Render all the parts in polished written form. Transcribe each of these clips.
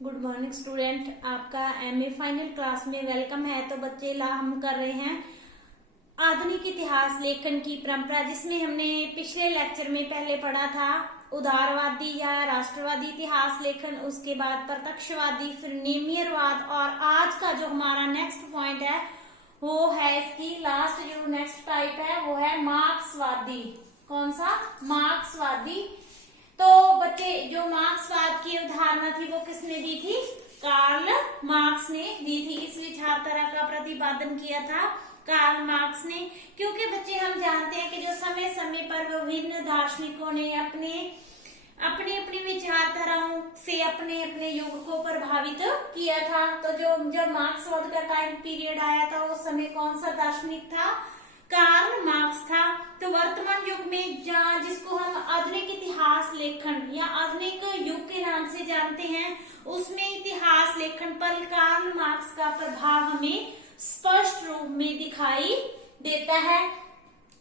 Good morning student, आपका MA final class में welcome है। तो बच्चे हम कर रहे हैं आधुनिक इतिहास लेखन की परंपरा, जिसमें हमने पिछले लेक्चर में पहले पढ़ा था उदारवादी या राष्ट्रवादी इतिहास लेखन, उसके बाद प्रत्यक्षवादी, फिर नेमियरवाद, और आज का जो हमारा नेक्स्ट पॉइंट है वो है इसकी लास्ट जो नेक्स्ट टाइप है वो है मार्क्सवादी। कौन सा? मार्क्सवादी। तो बच्चे जो मार्क्सवाद की अवधारणा थी वो किसने दी थी? कार्ल मार्क्स ने दी थी। इस विचारधारा का प्रतिपादन किया था कार्ल मार्क्स ने, क्योंकि बच्चे हम जानते हैं कि जो समय समय पर विभिन्न दार्शनिकों ने अपनी अपनी विचारधाराओं से अपने अपने युग को प्रभावित किया था। तो जब मार्क्सवाद का टाइम पीरियड आया था उस समय कौन सा दार्शनिक था? कार्ल मार्क्स था। तो वर्तमान युग में जिसको हम आधुनिक इतिहास लेखन या आधुनिक युग के नाम से जानते हैं, उसमें इतिहास लेखन पर कार्ल मार्क्स का प्रभाव हमें स्पष्ट रूप में दिखाई देता है।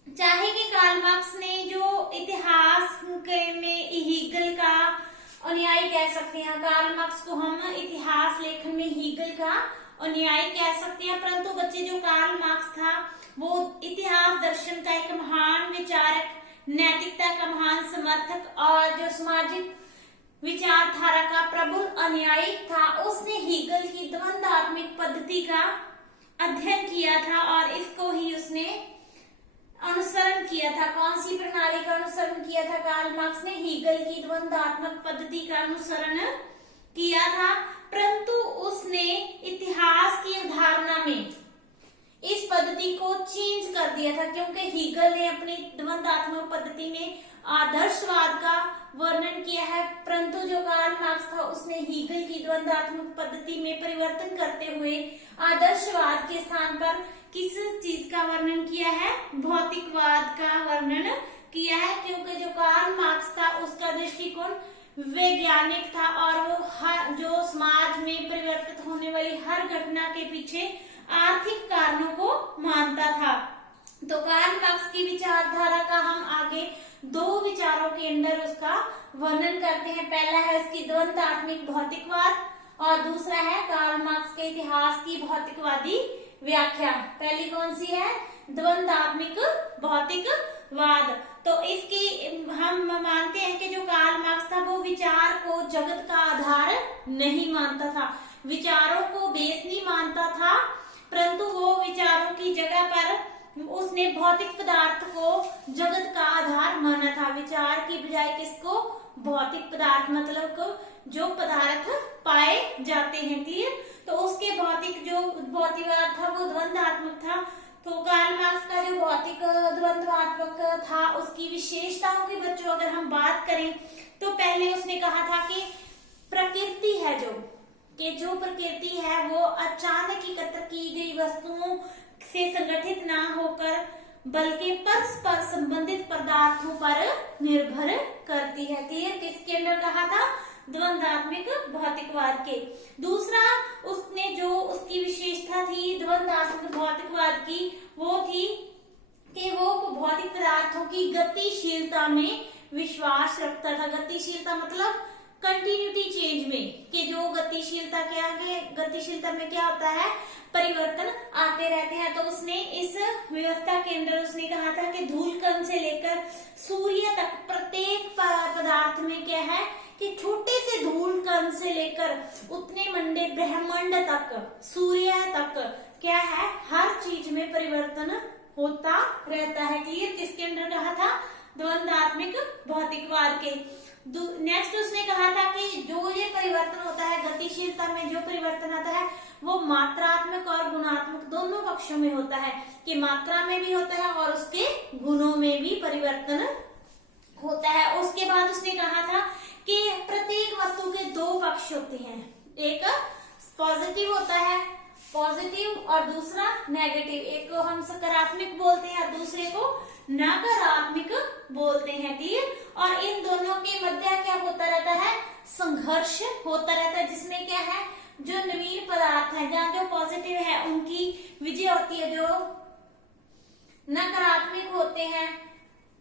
चाहे कि कार्ल मार्क्स ने जो इतिहास में हीगल का अनुयायी कह सकते हैं, कार्ल मार्क्स को हम इतिहास लेखन में हीगल का अनुयायी कह सकते हैं, परंतु बच्चे जो कार्ल मार्क्स था वो इतिहास दर्शन का एक महान विचारक, नैतिकता का महान समर्थक और जो सामाजिक विचारधारा का प्रबल अनुयायी था। उसने हीगल की द्वंद्वात्मक पद्धति का अध्ययन किया था और इसको ही उसने अनुसरण किया था। कौन सी प्रणाली का अनुसरण किया था? कार्ल मार्क्स ने हीगल की द्वंद्वात्मक पद्धति का अनुसरण किया था, परंतु उसने इतिहास की अवधारणा में इस पद्धति को चेंज कर दिया था, क्योंकि हीगल ने अपनी द्वंद्वात्मक पद्धति में आदर्शवाद का वर्णन किया है, परंतु जो कार्ल मार्क्स था उसने हीगल की द्वंद्वात्मक पद्धति में परिवर्तन करते हुए आदर्शवाद के स्थान पर किस चीज का वर्णन किया है? भौतिकवाद का वर्णन किया है, क्योंकि जो कार्ल मार्क्स था उसका दृष्टिकोण वैज्ञानिक था और वो जो समाज में परिवर्तित होने वाली हर घटना के पीछे आर्थिक कारणों को मानता था। तो कार्ल मार्क्स की विचारधारा का हम आगे दो विचारों के अंदर उसका वर्णन करते हैं। पहला है उसकी द्वंद्वात्मक भौतिकवाद और दूसरा है कार्ल मार्क्स के इतिहास की भौतिकवादी व्याख्या। पहली कौन सी है? द्वंद्वात्मक भौतिकवाद। तो इसकी हम मानते हैं कि जो कार्ल मार्क्स था वो विचार को जगत का आधार नहीं मानता था, विचारों को बेस नहीं मानता था, परंतु वो विचारों की जगह पर उसने भौतिक पदार्थ को जगत का आधार माना था। विचार की बजाय किसको? भौतिक पदार्थ, मतलब को जो पदार्थ पाए जाते हैं। क्लियर? तो उसके भौतिक जो भौतिकवाद था वो द्वंद्वात्मक था। तो कार्ल मार्क्स का जो भौतिक द्वंद्वात्मक था उसकी विशेषताओं की बच्चों अगर हम बात करें तो पहले उसने कहा था कि प्रकृति है जो प्रकृति है वो अचानक एकत्र की गई वस्तुओं से संगठित ना होकर बल्कि परस्पर संबंधित पदार्थों पर निर्भर करती है। क्लियर? किसके अंदर कहा था? द्वंद्वात्मक भौतिकवाद के। दूसरा उसने जो उसकी विशेषता थी द्वंद्वात्मक भौतिकवाद की वो थी कि वो भौतिक पदार्थों की गतिशीलता में विश्वास रखता था। गतिशीलता मतलब कंटिन्यूटी चेंज में, कि जो गतिशीलता क्या है, गतिशीलता में क्या होता है? परिवर्तन आते रहते हैं। तो उसने इस व्यवस्था के अंदर उसने कहा था कि धूल कण से लेकर सूर्य तक प्रत्येक पदार्थ में क्या है कि छोटे से धूल कण से लेकर उतने मंडे ब्रह्मांड तक, सूर्य तक क्या है, हर चीज में परिवर्तन होता रहता है। क्लियर? किसके अंदर कहा था? द्वंद्वात्मक भौतिकवाद के। नेक्स्ट उसने कहा था कि जो ये परिवर्तन होता है गतिशीलता में, जो परिवर्तन आता है वो मात्रात्मक और गुणात्मक दोनों पक्षों में होता है, कि मात्रा में भी होता है और उसके गुणों में भी परिवर्तन होता है। उसके बाद उसने कहा था कि प्रत्येक वस्तु के दो पक्ष होते हैं, एक पॉजिटिव होता है, पॉजिटिव, और दूसरा नेगेटिव। एक को हम सकारात्मक बोलते हैं और दूसरे को नकारात्मक बोलते हैं। क्लियर? और इन दोनों के मध्य क्या होता रहता है? संघर्ष होता रहता है, जिसमें क्या है जो नवीन पदार्थ है, जहाँ जो पॉजिटिव है उनकी विजय होती है, जो नकारात्मक होते हैं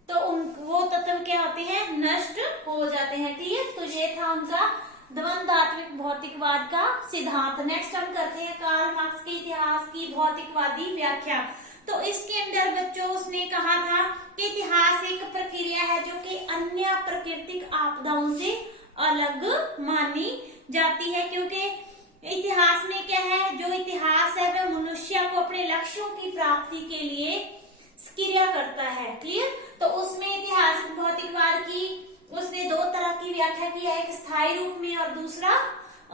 तो वो तत्व क्या होते हैं? नष्ट हो जाते हैं। क्लियर? तो ये था उनका द्वंद्वात्मक भौतिकवाद का सिद्धांत। नेक्स्ट हम करते हैं कार्ल मार्क्स के इतिहास की भौतिकवादी व्याख्या। तो इसके अंदर बच्चों उसने कहा था कि इतिहास एक प्रक्रिया है जो कि अन्य प्राकृतिक आपदाओं से अलग मानी जाती है, क्योंकि इतिहास में क्या है, जो इतिहास है वह मनुष्य को अपने लक्ष्यों की प्राप्ति के लिए क्रिया करता है। क्लियर? तो उसमें इतिहास भौतिकवाद की उसने दो तरह की व्याख्या की है, एक स्थायी रूप में और दूसरा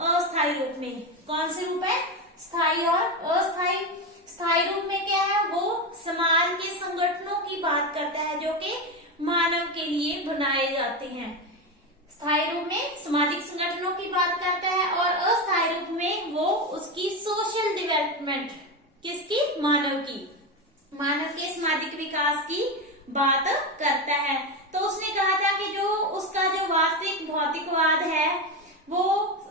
अस्थायी रूप में। कौन से रूप है? स्थायी और अस्थायी। स्थायी रूप में क्या है, वो समाज के संगठनों की बात करता है जो कि मानव के लिए बनाए जाते हैं। स्थायी रूप में सामाजिक संगठनों की बात करता है और अस्थायी रूप में वो उसकी सोशल डेवलपमेंट, किसकी? मानव की, मानव के सामाजिक विकास की बात करता है। तो उसने कहा था कि जो उसका जो वास्तविक भौतिकवाद है, वो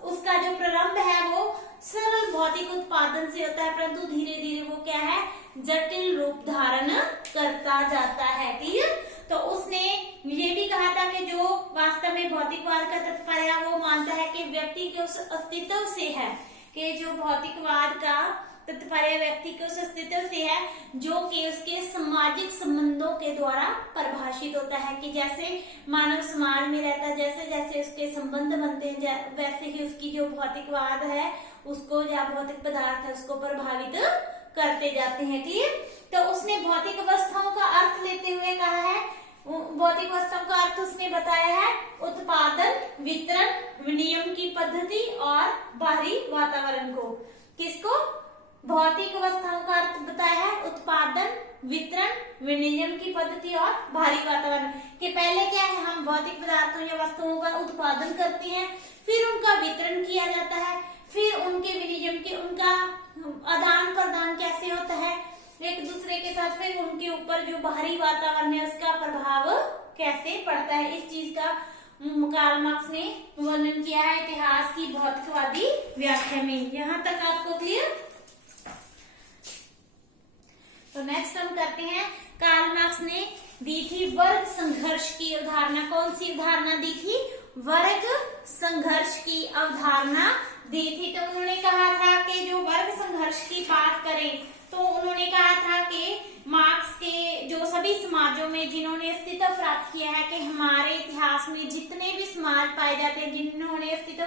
उसका जो प्रारंभ है वो सरल भौतिक उत्पादन से होता है, परंतु धीरे धीरे वो क्या है, जटिल रूप धारण करता जाता है। क्लियर? तो उसने ये भी कहा था कि जो वास्तव में भौतिकवाद का तात्पर्य वो मानता है कि व्यक्ति के उस अस्तित्व से है, कि जो भौतिकवाद का तात्पर्य व्यक्ति के उस अस्तित्व से है जो कि उसके सामाजिक संबंधों के द्वारा परिभाषित होता है, कि जैसे मानव समाज में रहता है, जैसे जैसे उसके संबंध बनते हैं वैसे ही उसकी जो भौतिकवाद है उसको, या भौतिक पदार्थ है उसको प्रभावित करते जाते हैं। क्लियर? तो उसने भौतिक अवस्थाओं का अर्थ लेते हुए कहा है, भौतिक अवस्थाओं का अर्थ उसने बताया है उत्पादन, वितरण, विनिमय की पद्धति और बाहरी वातावरण को। किसको? भौतिक अवस्थाओं का अर्थ बताया है उत्पादन, वितरण, विनिमय की पद्धति और बाहरी वातावरण। कि पहले क्या है, हम भौतिक पदार्थों या वस्तुओं का उत्पादन करते हैं, फिर उनका वितरण किया जाता है, फिर उनके विनिमय के उनका आदान प्रदान कैसे होता है एक दूसरे के साथ, फिर उनके ऊपर जो बाहरी वातावरण है उसका प्रभाव कैसे पड़ता है। इस चीज का कार्ल मार्क्स ने वर्णन किया है इतिहास की भौतिकवादी व्याख्या में। यहाँ तक आपको क्लियर? तो नेक्स्ट हम करते हैं, कार्ल मार्क्स ने दी थी वर्ग संघर्ष की अवधारणा। कौन सी अवधारणा दी थी? वर्ग संघर्ष की अवधारणा दी थी। तो उन्होंने कहा था कि जो वर्ग संघर्ष की बात करें तो उन्होंने कहा था कि मार्क्स के जो सभी समाजों में जिन्होंने अस्तित्व प्राप्त किया है, कि हमारे इतिहास में जितने भी समाज पाए जाते हैं जिन्होंने अस्तित्व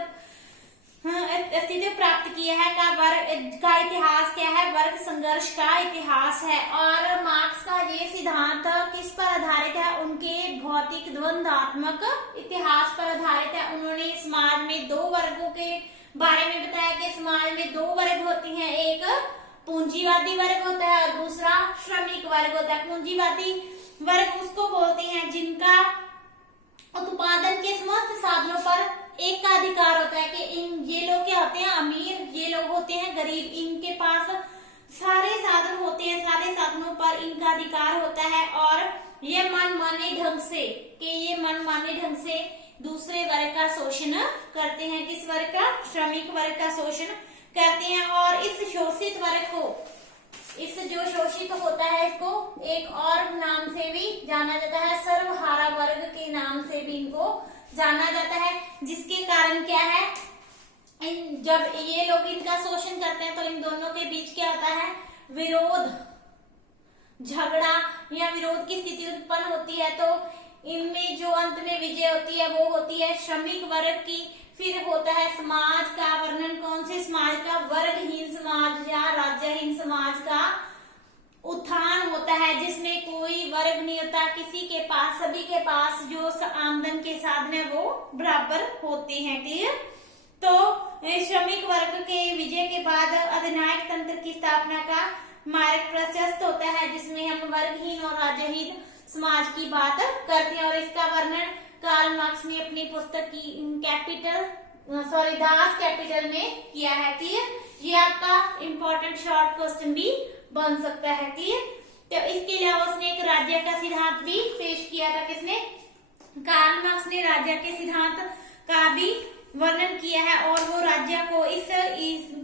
प्राप्त किया है का वर्ग का इतिहास क्या है? वर्ग संघर्ष का इतिहास है। और मार्क्स का ये सिद्धांत किस पर आधारित है? उनके भौतिक द्वंद्वात्मक इतिहास पर आधारित है। उन्होंने समाज में दो वर्गों के बारे में बताया कि समाज में दो वर्ग होती हैं, एक पूंजीवादी वर्ग होता है और दूसरा श्रमिक वर्ग होता है। पूंजीवादी वर्ग उसको बोलते हैं जिनका उत्पादन के समस्त साधनों पर एक का अधिकार होता है, कि ये लोग क्या होते हैं? अमीर, ये लोग होते हैं गरीब, इनके पास सारे साधन होते हैं, सारे साधनों पर इनका अधिकार होता है और ये मनमाने ढंग से, कि ये मनमाने ढंग से दूसरे वर्ग का शोषण करते हैं। किस वर्ग का? श्रमिक वर्ग का शोषण करते हैं। और इस शोषित वर्ग को, इस जो शोषित होता है इसको एक और नाम से भी जाना जाता है, सर्वहारा वर्ग के नाम से भी इनको जाना जाता है। जिसके कारण क्या है, जब ये लोग इनका शोषण करते हैं तो इन दोनों के बीच क्या होता है? विरोध, झगड़ा या विरोध की स्थिति उत्पन्न होती है। तो इनमें जो अंत में विजय होती है वो होती है श्रमिक वर्ग की। फिर होता है समाज का वर्णन, कौन से समाज का? वर्गहीन समाज या राज्यहीन समाज का उत्थान होता है, जिसमें कोई वर्ग नहीं होता, किसी के पास, सभी के पास जो आमदन के साधन है वो बराबर होते हैं। क्लियर? तो श्रमिक वर्ग के विजय के बाद अधिनायक तंत्र की स्थापना का मार्ग प्रशस्त होता है, जिसमें हम वर्गहीन और राज्यहीन समाज की बात करते हैं। और इसका वर्णन कार्ल मार्क्स ने अपनी पुस्तक की दास कैपिटल में किया है। क्लियर? ये आपका इम्पोर्टेंट शॉर्ट क्वेश्चन भी बन सकता है। क्लियर? तो इसके अलावा उसने एक राज्य का सिद्धांत भी पेश किया था। किसने? कार्ल मार्क्स ने राज्य के सिद्धांत का भी वर्णन किया है और वो राज्य को इस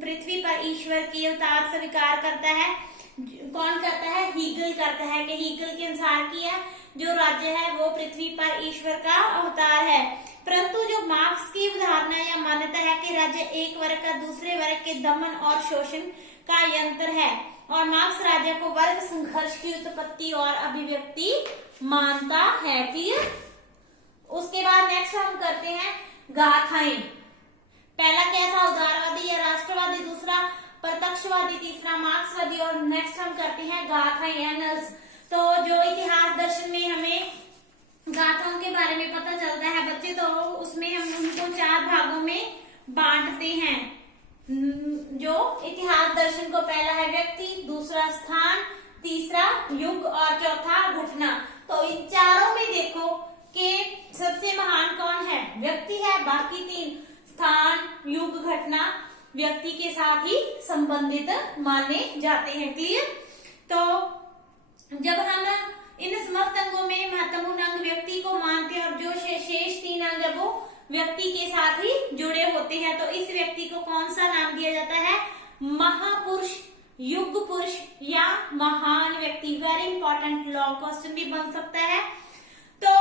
पृथ्वी पर ईश्वर की अवतार स्वीकार करता है, कौन करता है? हीगल करता है कि हीगल के अनुसार किया जो राज्य है वो पृथ्वी पर ईश्वर का अवतार है। परंतु जो मार्क्स की धारणा या मान्यता है कि राज्य एक वर्ग का दूसरे वर्ग के दमन और शोषण का यंत्र है और मार्क्स राज्य को वर्ग संघर्ष की उत्पत्ति और अभिव्यक्ति मानता है। क्लियर? उसके बाद नेक्स्ट हम करते हैं गाथाएं। पहला क्या था? उदारवादी या राष्ट्रवादी, दूसरा प्रत्यक्षवादी, तीसरा मार्क्सवादी और नेक्स्ट हम करते हैं गाथाएं, एनल्स। तो जो इतिहास दर्शन में हमें गाथाओं के बारे में पता चलता है बच्चे, तो उसमें हम उनको 4 भागों में बांटते हैं। जो इतिहास दर्शन को पहला है व्यक्ति, दूसरा स्थान, तीसरा युग और चौथा घटना। तो इन चारों में देखो कि सबसे महान कौन है? व्यक्ति है। बाकी 3 स्थान, युग, घटना व्यक्ति के साथ ही संबंधित माने जाते हैं। क्लियर? तो जब हम इन समस्त अंगों में महत्वपूर्ण अंग व्यक्ति को मानते हैं और जो शेष 3 अंग है वो व्यक्ति के साथ ही जुड़े होते हैं, तो इस व्यक्ति को कौन सा नाम दिया जाता है? महापुरुष, युग पुरुष या महान व्यक्ति। वेरी इंपॉर्टेंट, लॉन्ग क्वेश्चन भी बन सकता है। तो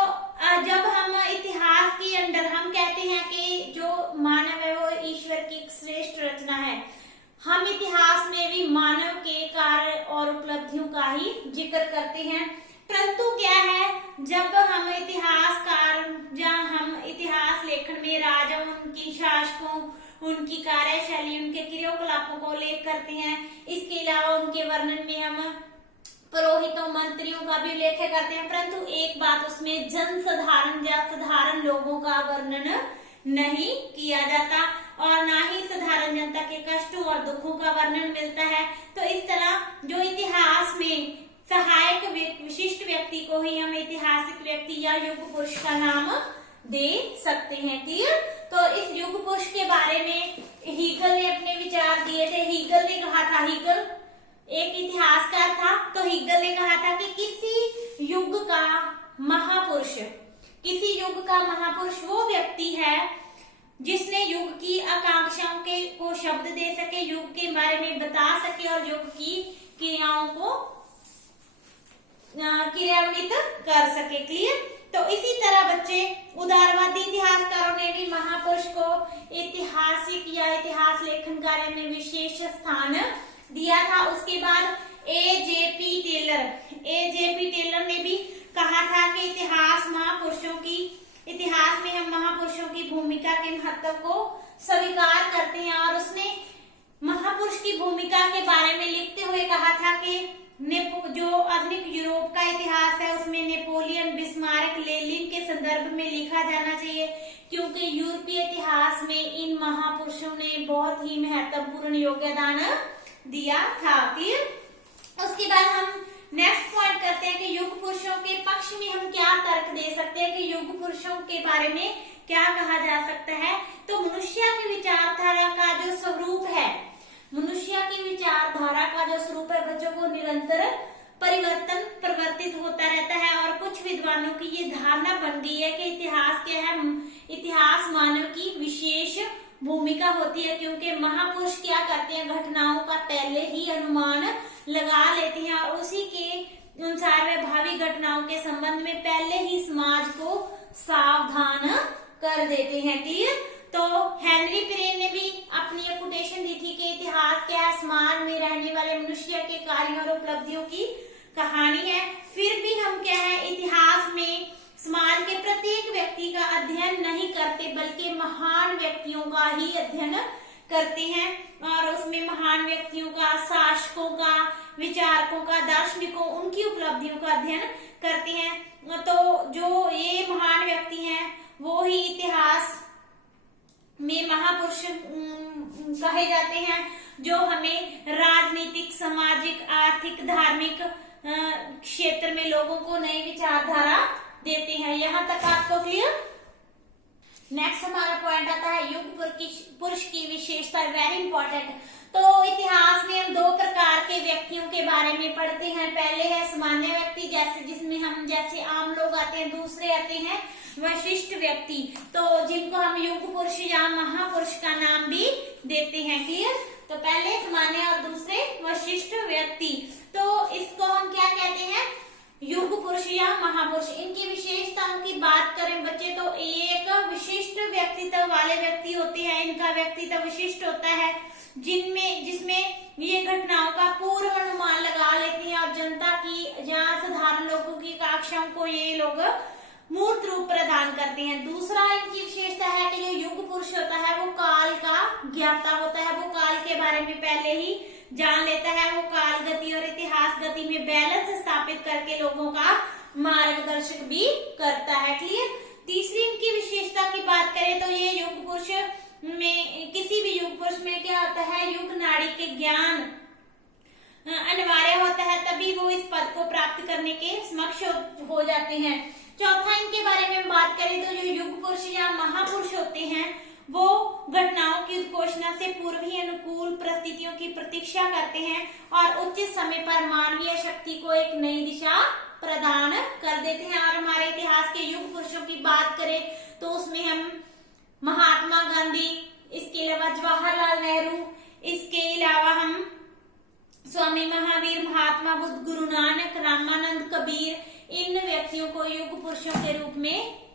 जब हम इतिहास के अंदर हम कहते हैं कि जो मानव है वो ईश्वर की एक श्रेष्ठ रचना है, हम इतिहास में भी मानव के कार्य और उपलब्धियों का ही जिक्र करते हैं। परंतु क्या है, जब हम इतिहासकार या हम इतिहास लेखन में राजाओं, उनकी शासकों, उनकी कार्यशैली, उनके क्रियाकलापों को उल्लेख करते हैं, इसके अलावा उनके वर्णन में हम पुरोहितों, मंत्रियों का भी उल्लेख करते हैं, परंतु एक बात, उसमें जनसाधारण या साधारण लोगों का वर्णन नहीं किया जाता और ना ही साधारण जनता के कष्टों और दुखों का वर्णन मिलता है। तो इस तरह जो इतिहास में सहायक विशिष्ट व्यक्ति को ही हम ऐतिहासिक व्यक्ति या युग पुरुष का नाम दे सकते हैं। क्लियर? तो इस युग पुरुष के बारे में हीगल ने अपने विचार दिए थे। हीगल ने कहा था, हीगल एक इतिहासकार था, तो हीगल ने कहा था कि किसी युग का महापुरुष वो व्यक्ति है जिसने युग की आकांक्षाओं को शब्द दे सके, युग के बारे में बता सके और युग की क्रियाओं को क्रियान्वित कर सके। क्लियर? तो इसी तरह बच्चे उदारवादी इतिहासकारों ने भी महापुरुष को ऐतिहासिक या इतिहास लेखन कार्य में विशेष स्थान दिया था। उसके बाद एजेपी टेलर ने भी कहा था कि इतिहास में हम महापुरुषों की भूमिका के महत्व को स्वीकार करते हैं और उसने महापुरुष की भूमिका के बारे में लिखते हुए कहा था कि जो आधुनिक यूरोप का इतिहास है उसमें नेपोलियन, बिस्मार्क, लेनिन के संदर्भ में लिखा जाना चाहिए, क्योंकि यूरोपीय इतिहास में इन महापुरुषों ने बहुत ही महत्वपूर्ण योगदान दिया था। क्लियर? उसके बाद हम नेक्स्ट पॉइंट करते हैं कि युग पुरुषों के पक्ष में हम क्या तर्क दे सकते हैं कि युग पुरुषों के बारे में क्या कहा जा सकता है। तो मनुष्य की विचारधारा का जो स्वरूप है, बच्चों को निरंतर परिवर्तित होता रहता है और कुछ विद्वानों की ये धारणा बन गई है कि इतिहास क्या है, इतिहास मानव की विशेष भूमिका होती है, क्योंकि महापुरुष क्या करते हैं, घटनाओं का पहले ही अनुमान लगा लेते हैं और उसी के अनुसार वे भावी घटनाओं के संबंध में पहले ही समाज को सावधान कर देते हैं। क्लियर? तो हेनरी पेरेन ने भी अपनी कोटेशन दी थी कि इतिहास क्या है, समाज में रहने वाले मनुष्य के कार्यों और उपलब्धियों की कहानी है। फिर भी हम क्या है, इतिहास में समाज के प्रत्येक व्यक्ति का अध्ययन नहीं करते बल्कि महान व्यक्तियों का ही अध्ययन करते हैं और उसमें महान व्यक्तियों का, शासकों का, विचारकों का, दार्शनिकों, उनकी उपलब्धियों का अध्ययन करते हैं। तो जो ये महान व्यक्ति हैं वो ही इतिहास में महापुरुष कहे जाते हैं, जो हमें राजनीतिक, सामाजिक, आर्थिक, धार्मिक क्षेत्र में लोगों को नई विचारधारा देते हैं। यहाँ तक आपको क्लियर? नेक्स्ट हमारा पॉइंट आता है युग पुरुष की विशेषता, वेरी इंपॉर्टेंट। तो इतिहास में हम 2 प्रकार के व्यक्तियों के बारे में पढ़ते हैं। पहले है सामान्य व्यक्ति, जिसमें हम जैसे आम लोग आते हैं। दूसरे आते हैं विशिष्ट व्यक्ति, तो जिनको हम युग पुरुष या महापुरुष का नाम भी देते हैं। क्लियर? तो पहले सामान्य और दूसरे विशिष्ट व्यक्ति। तो इसको हम क्या कहते हैं, युग पुरुष या महापुरुष। इनकी विशेषताओं की बात करें बच्चे तो एक विशिष्ट व्यक्तित्व वाले व्यक्ति होते हैं। इनका व्यक्तित्व विशिष्ट होता है जिसमें ये घटनाओं का पूर्व अनुमान लगा लेते हैं और जनता की या साधारण लोगों की आकांक्षाओं को ये लोग मूर्त रूप प्रदान करते हैं। दूसरा इनकी विशेषता है कि जो युग पुरुष होता है वो काल का ज्ञाता होता है, वो काल के बारे में पहले ही जान लेता है, वो काल गति और इतिहास गति में बैलेंस स्थापित करके लोगों का मार्गदर्शक भी करता है। क्लियर। तीसरी इनकी विशेषता की बात करें तो ये युग पुरुष में, किसी भी युग पुरुष में क्या होता है, युग नाड़ी के ज्ञान अनिवार्य होता है, तभी वो इस पद को प्राप्त करने के समक्ष हो जाते हैं। चौथा इनके बारे में बात करें तो जो युग पुरुष या महापुरुष होते हैं वो घटनाओं की उद्घोषणा से पूर्व ही अनुकूल परिस्थितियों की प्रतीक्षा करते हैं और उचित समय पर मानवीय शक्ति को एक नई दिशा प्रदान कर देते हैं। और हमारे इतिहास के युग पुरुषों की बात करें तो उसमें हम महात्मा गांधी, इसके अलावा जवाहरलाल नेहरू, इसके अलावा हम स्वामी महावीर, महात्मा बुद्ध, गुरु नानक, रामानंद, कबीर, इन व्यक्तियों को युग पुरुषों के रूप में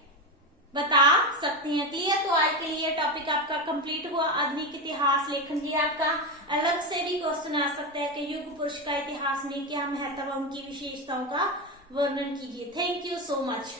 बता सकते हैं। क्लियर। तो आज के लिए टॉपिक आपका कंप्लीट हुआ। आधुनिक इतिहास लेखन की आपका अलग से भी क्वेश्चन आ सकता है कि युग पुरुष का इतिहास में क्या महत्व है, उनकी विशेषताओं का वर्णन कीजिए। Thank you so much.